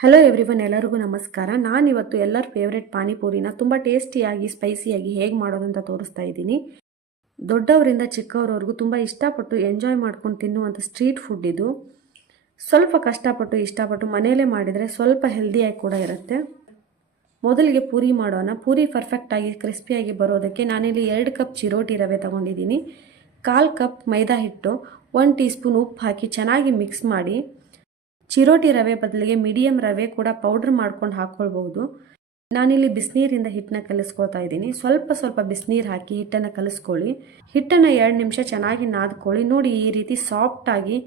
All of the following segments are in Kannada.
ಹಲೋ ಎವ್ರಿವನ್, ಎಲ್ಲರಿಗೂ ನಮಸ್ಕಾರ. ನಾನಿವತ್ತು ಎಲ್ಲರ ಫೇವ್ರೆಟ್ ಪಾನಿಪುರಿನ ತುಂಬ ಟೇಸ್ಟಿಯಾಗಿ ಸ್ಪೈಸಿಯಾಗಿ ಹೇಗೆ ಮಾಡೋದಂತ ತೋರಿಸ್ತಾ ಇದ್ದೀನಿ. ದೊಡ್ಡವರಿಂದ ಚಿಕ್ಕವರವರೆಗೂ ತುಂಬ ಇಷ್ಟಪಟ್ಟು ಎಂಜಾಯ್ ಮಾಡ್ಕೊಂಡು ತಿನ್ನುವಂಥ ಸ್ಟ್ರೀಟ್ ಫುಡ್ ಇದು. ಸ್ವಲ್ಪ ಕಷ್ಟಪಟ್ಟು ಇಷ್ಟಪಟ್ಟು ಮನೆಯಲ್ಲೇ ಮಾಡಿದರೆ ಸ್ವಲ್ಪ ಹೆಲ್ದಿಯಾಗಿ ಕೂಡ ಇರುತ್ತೆ. ಮೊದಲಿಗೆ ಪೂರಿ ಮಾಡೋಣ. ಪೂರಿ ಪರ್ಫೆಕ್ಟಾಗಿ ಕ್ರಿಸ್ಪಿಯಾಗಿ ಬರೋದಕ್ಕೆ ನಾನಿಲ್ಲಿ 2 ಕಪ್ ಚಿರೋಟಿ ರವೆ ತೊಗೊಂಡಿದ್ದೀನಿ. 1/4 ಕಪ್ ಮೈದಾ ಹಿಟ್ಟು, 1 ಟೀ ಸ್ಪೂನ್ ಉಪ್ಪು ಹಾಕಿ ಚೆನ್ನಾಗಿ ಮಿಕ್ಸ್ ಮಾಡಿ. ಚಿರೋಟಿ ರವೆ ಬದಲಿಗೆ ಮೀಡಿಯಂ ರವೆ ಕೂಡ ಪೌಡ್ರ್ ಮಾಡ್ಕೊಂಡು ಹಾಕ್ಕೊಳ್ಬಹುದು. ನಾನಿಲ್ಲಿ ಬಿಸಿನೀರಿಂದ ಹಿಟ್ಟನ್ನ ಕಲಿಸ್ಕೊಳ್ತಾ ಇದ್ದೀನಿ. ಸ್ವಲ್ಪ ಬಿಸಿನೀರು ಹಾಕಿ ಹಿಟ್ಟನ್ನು ಕಲಿಸ್ಕೊಳ್ಳಿ. ಹಿಟ್ಟನ್ನು 2 ನಿಮಿಷ ಚೆನ್ನಾಗಿ ನಾದ್ಕೊಳ್ಳಿ. ನೋಡಿ, ಈ ರೀತಿ ಸಾಫ್ಟಾಗಿ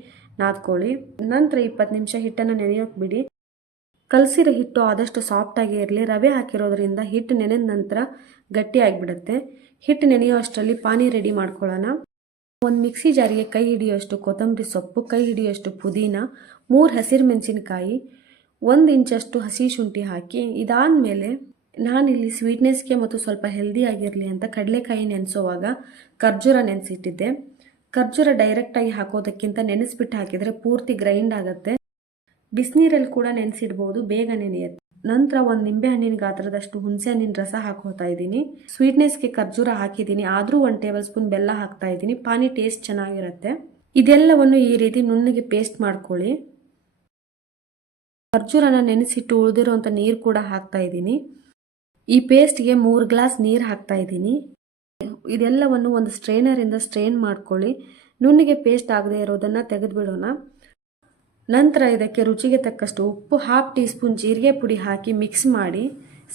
ನಾದ್ಕೊಳ್ಳಿ. ನಂತರ 20 ನಿಮಿಷ ಹಿಟ್ಟನ್ನು ನೆನೆಯೋಕೆ ಬಿಡಿ. ಕಲಸಿರೋ ಹಿಟ್ಟು ಆದಷ್ಟು ಸಾಫ್ಟಾಗಿ ಇರಲಿ. ರವೆ ಹಾಕಿರೋದ್ರಿಂದ ಹಿಟ್ಟು ನೆನೆದ ನಂತರ ಗಟ್ಟಿಯಾಗಿಬಿಡುತ್ತೆ. ಹಿಟ್ಟು ನೆನೆಯೋ ಅಷ್ಟರಲ್ಲಿ ಪಾನಿ ರೆಡಿ ಮಾಡ್ಕೊಳ್ಳೋಣ. ಒಂದು ಮಿಕ್ಸಿ ಜಾರಿಗೆ ಕೈ ಹಿಡಿಯೋಷ್ಟು ಕೊತ್ತಂಬರಿ ಸೊಪ್ಪು, ಕೈ ಹಿಡಿಯೋಷ್ಟು ಪುದೀನ, 3 ಹಸಿರು ಮೆಣಸಿನಕಾಯಿ, 1 ಇಂಚಷ್ಟು ಹಸಿ ಶುಂಠಿ ಹಾಕಿ. ಇದಾದಮೇಲೆ ನಾನಿಲ್ಲಿ ಸ್ವೀಟ್ನೆಸ್ಗೆ ಮತ್ತು ಸ್ವಲ್ಪ ಹೆಲ್ದಿ ಆಗಿರಲಿ ಅಂತ ಕಡಲೆಕಾಯಿ ನೆನೆಸೋವಾಗ ಖರ್ಜೂರ ನೆನೆಸಿಟ್ಟಿದ್ದೆ. ಖರ್ಜೂರ ಡೈರೆಕ್ಟಾಗಿ ಹಾಕೋದಕ್ಕಿಂತ ನೆನೆಸ್ಬಿಟ್ಟು ಹಾಕಿದರೆ ಪೂರ್ತಿ ಗ್ರೈಂಡ್ ಆಗುತ್ತೆ. ಬಿಸಿನೀರಲ್ಲಿ ಕೂಡ ನೆನೆಸಿಡ್ಬೋದು, ಬೇಗ ನೆನೆಯುತ್ತೆ. ನಂತರ 1 ನಿಂಬೆಹಣ್ಣಿನ ಗಾತ್ರದಷ್ಟು ಹುಣಸೆ ಹಣ್ಣಿನ ರಸ ಹಾಕೋತಾ ಇದ್ದೀನಿ. ಸ್ವೀಟ್ನೆಸ್ಗೆ ಖರ್ಜೂರ ಹಾಕಿದ್ದೀನಿ, ಆದರೂ 1 ಟೇಬಲ್ ಸ್ಪೂನ್ ಬೆಲ್ಲ ಹಾಕ್ತಾ ಇದ್ದೀನಿ. ಪಾನಿ ಟೇಸ್ಟ್ ಚೆನ್ನಾಗಿರುತ್ತೆ. ಇದೆಲ್ಲವನ್ನು ಈ ರೀತಿ ನುಣ್ಣಗೆ ಪೇಸ್ಟ್ ಮಾಡ್ಕೊಳ್ಳಿ. ಖರ್ಜೂರನ ನೆನೆಸಿಟ್ಟು ಉಳಿದಿರುವಂಥ ನೀರು ಕೂಡ ಹಾಕ್ತಾ ಇದ್ದೀನಿ. ಈ ಪೇಸ್ಟ್ಗೆ 3 ಗ್ಲಾಸ್ ನೀರು ಹಾಕ್ತಾ ಇದ್ದೀನಿ. ಇದೆಲ್ಲವನ್ನು ಒಂದು ಸ್ಟ್ರೈನರಿಂದ ಸ್ಟ್ರೈನ್ ಮಾಡ್ಕೊಳ್ಳಿ. ನುಣ್ಣಗೆ ಪೇಸ್ಟ್ ಆಗದೆ ಇರೋದನ್ನು ತೆಗೆದುಬಿಡೋಣ. ನಂತರ ಇದಕ್ಕೆ ರುಚಿಗೆ ತಕ್ಕಷ್ಟು ಉಪ್ಪು, 1/2 ಟೀ ಸ್ಪೂನ್ ಜೀರಿಗೆ ಪುಡಿ ಹಾಕಿ ಮಿಕ್ಸ್ ಮಾಡಿ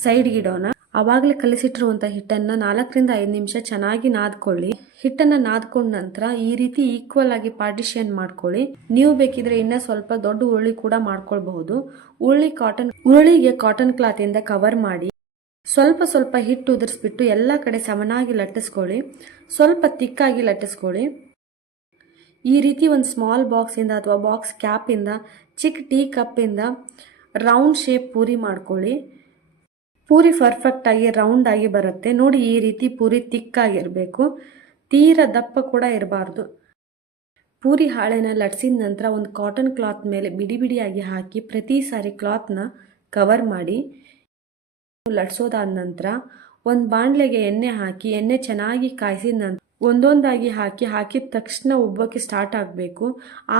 ಸೈಡ್ಗೆ ಇಡೋಣ. ಆವಾಗಲೇ ಕಲಿಸಿಟ್ಟಿರುವಂಥ ಹಿಟ್ಟನ್ನು 4ರಿಂದ 5 ನಿಮಿಷ ಚೆನ್ನಾಗಿ ನಾದ್ಕೊಳ್ಳಿ. ಹಿಟ್ಟನ್ನು ನಾದ್ಕೊಂಡ ನಂತರ ಈ ರೀತಿ ಈಕ್ವಲ್ ಆಗಿ ಪಾರ್ಟಿಷನ್ ಮಾಡ್ಕೊಳ್ಳಿ. ನೀವು ಬೇಕಿದ್ರೆ ಇನ್ನೂ ಸ್ವಲ್ಪ ದೊಡ್ಡ ಉರುಳಿ ಕೂಡ ಮಾಡ್ಕೊಳ್ಬಹುದು. ಉರುಳಿಗೆ ಕಾಟನ್ ಕ್ಲಾತಿಂದ ಕವರ್ ಮಾಡಿ ಸ್ವಲ್ಪ ಹಿಟ್ಟು ಉದುರಿಸ್ಬಿಟ್ಟು ಎಲ್ಲ ಕಡೆ ಸಮನಾಗಿ ಲಟ್ಟಿಸ್ಕೊಳ್ಳಿ. ಸ್ವಲ್ಪ ತಿಕ್ಕಾಗಿ ಲಟ್ಟಿಸ್ಕೊಳ್ಳಿ. ಈ ರೀತಿ ಒಂದು ಸ್ಮಾಲ್ ಬಾಕ್ಸಿಂದ ಅಥವಾ ಬಾಕ್ಸ್ ಕ್ಯಾಪಿಂದ, ಚಿಕ್ಕ ಟೀ ಕಪ್ಪಿಂದ ರೌಂಡ್ ಶೇಪ್ ಪೂರಿ ಮಾಡ್ಕೊಳ್ಳಿ. ಪೂರಿ ಪರ್ಫೆಕ್ಟಾಗಿ ರೌಂಡ್ ಆಗಿ ಬರುತ್ತೆ. ನೋಡಿ, ಈ ರೀತಿ ಪೂರಿ ತಿಕ್ಕಾಗಿರಬೇಕು, ತೀರಾ ದಪ್ಪ ಕೂಡ ಇರಬಾರ್ದು. ಪೂರಿ ಹಾಳೆನ ಲಟ್ಸಿದ ನಂತರ ಒಂದು ಕಾಟನ್ ಕ್ಲಾತ್ ಮೇಲೆ ಬಿಡಿಯಾಗಿ ಹಾಕಿ ಪ್ರತಿ ಸಾರಿ ಕ್ಲಾತ್ನ ಕವರ್ ಮಾಡಿ. ಲಟ್ಸೋದಾದ ನಂತರ ಒಂದು ಬಾಣಲೆಗೆ ಎಣ್ಣೆ ಹಾಕಿ, ಎಣ್ಣೆ ಚೆನ್ನಾಗಿ ಕಾಯಿಸಿದ ನಂತರ ಒಂದೊಂದಾಗಿ ಹಾಕಿದ ತಕ್ಷಣ ಉಬ್ಬಕ್ಕೆ ಸ್ಟಾರ್ಟ್ ಆಗಬೇಕು.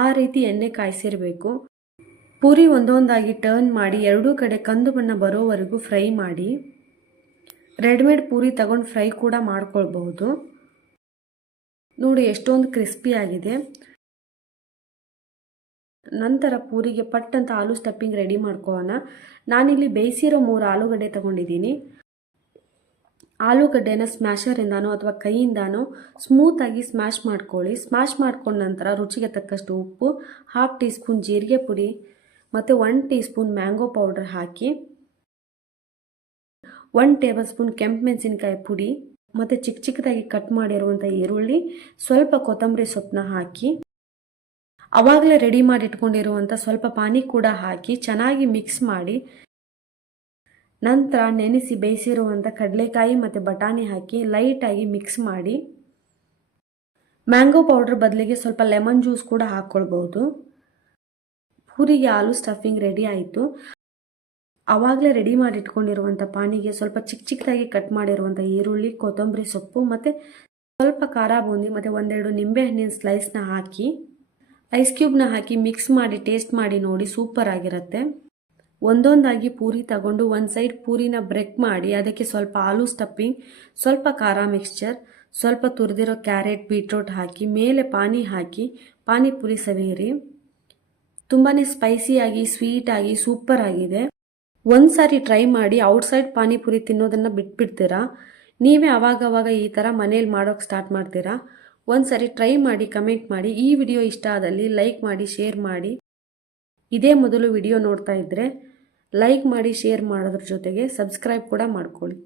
ಆ ರೀತಿ ಎಣ್ಣೆ ಕಾಯಿಸಿರಬೇಕು. ಪೂರಿ ಒಂದೊಂದಾಗಿ ಟರ್ನ್ ಮಾಡಿ ಎರಡೂ ಕಡೆ ಕಂದು ಬಣ್ಣ ಬರೋವರೆಗೂ ಫ್ರೈ ಮಾಡಿ. ರೆಡಿಮೇಡ್ ಪೂರಿ ತಗೊಂಡು ಫ್ರೈ ಕೂಡ ಮಾಡ್ಕೊಳ್ಬಹುದು. ನೋಡಿ, ಎಷ್ಟೊಂದು ಕ್ರಿಸ್ಪಿ ಆಗಿದೆ. ನಂತರ ಪೂರಿಗೆ ಪಟ್ಟಂತ ಆಲೂ ಸ್ಟಫಿಂಗ್ ರೆಡಿ ಮಾಡ್ಕೊಳ್ಳೋಣ. ನಾನಿಲ್ಲಿ ಬೇಯಿಸಿರೋ 3 ಆಲೂಗಡ್ಡೆ ತಗೊಂಡಿದ್ದೀನಿ. ಆಲೂಗಡ್ಡೆನ ಸ್ಮ್ಯಾಶರಿಂದಾನೋ ಅಥವಾ ಕೈಯಿಂದಾನೋ ಸ್ಮೂತಾಗಿ ಸ್ಮ್ಯಾಶ್ ಮಾಡ್ಕೊಳ್ಳಿ. ಸ್ಮ್ಯಾಶ್ ಮಾಡ್ಕೊಂಡ ನಂತರ ರುಚಿಗೆ ತಕ್ಕಷ್ಟು ಉಪ್ಪು, 1/2 ಟೀ ಸ್ಪೂನ್ ಜೀರಿಗೆ ಪುಡಿ ಮತ್ತು 1 ಟೀ ಸ್ಪೂನ್ ಮ್ಯಾಂಗೋ ಪೌಡರ್ ಹಾಕಿ, 1 ಟೇಬಲ್ ಸ್ಪೂನ್ ಕೆಂಪು ಮೆಣಸಿನಕಾಯಿ ಪುಡಿ ಮತ್ತು ಚಿಕ್ಕದಾಗಿ ಕಟ್ ಮಾಡಿರುವಂಥ ಈರುಳ್ಳಿ, ಸ್ವಲ್ಪ ಕೊತ್ತಂಬರಿ ಸೊಪ್ಪನ್ನ ಹಾಕಿ, ಆವಾಗಲೇ ರೆಡಿ ಮಾಡಿ ಇಟ್ಕೊಂಡಿರುವಂಥ ಸ್ವಲ್ಪ ಪಾನಿ ಕೂಡ ಹಾಕಿ ಚೆನ್ನಾಗಿ ಮಿಕ್ಸ್ ಮಾಡಿ. ನಂತರ ನೆನೆಸಿ ಬೇಯಿಸಿರುವಂಥ ಕಡಲೆಕಾಯಿ ಮತ್ತು ಬಟಾಣಿ ಹಾಕಿ ಲೈಟಾಗಿ ಮಿಕ್ಸ್ ಮಾಡಿ. ಮ್ಯಾಂಗೋ ಪೌಡರ್ ಬದಲಿಗೆ ಸ್ವಲ್ಪ ಲೆಮನ್ ಜ್ಯೂಸ್ ಕೂಡ ಹಾಕ್ಕೊಳ್ಬಹುದು. ಪೂರಿಗೆ ಆಲೂ ಸ್ಟಫಿಂಗ್ ರೆಡಿ ಆಯಿತು. ಆವಾಗಲೇ ರೆಡಿ ಮಾಡಿ ಇಟ್ಕೊಂಡಿರುವಂಥ ಪಾನಿಗೆ ಸ್ವಲ್ಪ ಚಿಕ್ಕದಾಗಿ ಕಟ್ ಮಾಡಿರುವಂಥ ಈರುಳ್ಳಿ, ಕೊತ್ತಂಬರಿ ಸೊಪ್ಪು ಮತ್ತು ಸ್ವಲ್ಪ ಖಾರ ಬೂಂದಿ ಮತ್ತು 1-2 ನಿಂಬೆಹಣ್ಣಿನ ಸ್ಲೈಸ್ನ ಹಾಕಿ, ಐಸ್ ಕ್ಯೂಬ್ನ ಹಾಕಿ ಮಿಕ್ಸ್ ಮಾಡಿ ಟೇಸ್ಟ್ ಮಾಡಿ ನೋಡಿ, ಸೂಪರ್ ಆಗಿರುತ್ತೆ. ಒಂದೊಂದಾಗಿ ಪೂರಿ ತಗೊಂಡು ಒಂದು ಸೈಡ್ ಪೂರಿನ ಬ್ರೇಕ್ ಮಾಡಿ ಅದಕ್ಕೆ ಸ್ವಲ್ಪ ಆಲೂ ಸ್ಟಫಿಂಗ್, ಸ್ವಲ್ಪ ಖಾರ ಮಿಕ್ಸ್ಚರ್, ಸ್ವಲ್ಪ ತುರಿದಿರೋ ಕ್ಯಾರೆಟ್, ಬೀಟ್ರೂಟ್ ಹಾಕಿ ಮೇಲೆ ಪಾನಿ ಹಾಕಿ ಪಾನಿಪುರಿ ಸವಿಯಿರಿ. ತುಂಬಾ ಸ್ಪೈಸಿಯಾಗಿ ಸ್ವೀಟಾಗಿ ಸೂಪರ್ ಆಗಿದೆ. ಒಂದು ಸಾರಿ ಟ್ರೈ ಮಾಡಿ. ಔಟ್ಸೈಡ್ ಪಾನಿಪುರಿ ತಿನ್ನೋದನ್ನು ಬಿಟ್ಬಿಡ್ತೀರಾ. ನೀವೇ ಅವಾಗವಾಗ ಈ ಥರ ಮನೇಲಿ ಮಾಡೋಕ್ಕೆ ಸ್ಟಾರ್ಟ್ ಮಾಡ್ತೀರಾ. ಒಂದು ಸಾರಿ ಟ್ರೈ ಮಾಡಿ, ಕಮೆಂಟ್ ಮಾಡಿ. ಈ ವಿಡಿಯೋ ಇಷ್ಟ ಆದಲ್ಲಿ ಲೈಕ್ ಮಾಡಿ, ಶೇರ್ ಮಾಡಿ. ಇದೇ ಮೊದಲು ವಿಡಿಯೋ ನೋಡ್ತಾ ಇದ್ದರೆ ಲೈಕ್ ಮಾಡಿ, ಶೇರ್ ಮಾಡೋದ್ರ ಜೊತೆಗೆ ಸಬ್ಸ್ಕ್ರೈಬ್ ಕೂಡ ಮಾಡ್ಕೊಳ್ಳಿ.